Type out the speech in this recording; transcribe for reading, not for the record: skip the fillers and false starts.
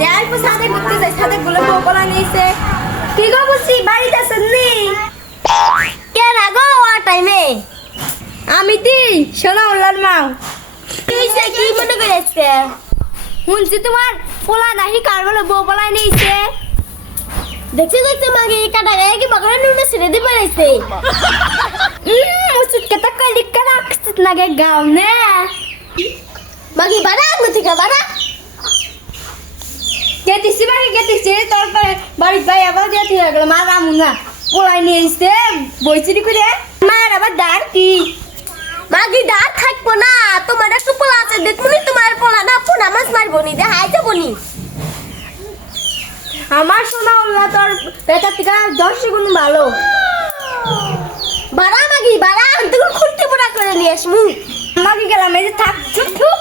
যাই পো সাথে ঘুরতে যাই সাথে গুলো বলা নিয়েছে কি গো বলছি বাড়িতে আছেন নি কে না গো আর টাইমে আমি তি সোনা উল্লার মা কিসে কি মনে করেছে শুনছি তোমার পোলা নাহি কার বলে বউ বলাই নিয়েছে দেখছি দেখছি মাগে কাটা গায়ে কি বাগড়া নুনে ছেড়ে দিতে পারেছে মুসুত কত কলি করা কিত লাগে গাও নে মাগে বাড়া মতিকা বাড়া কেতিছি মাগে কেতিছি তারপরে বাড়ি ভাই আবার যেতে গেল মা রামু না পোলাই নিয়েছে বইছিরি করে মার আবার ডাকতি মাগি ডাক থাকবো না তোমার একটু পোলা আছে দেখুনি তোমার পোলা না পোনা মাছ মারবো নি দেখাই যাবো নি আমার সোনা উল্লা তোর পেটার থেকে 10 গুণ ভালো বাড়া মাগি বাড়া তুমি খুঁটি পোড়া করে নিয়ে আসমু মাগি গেলাম এই যে থাক চুপ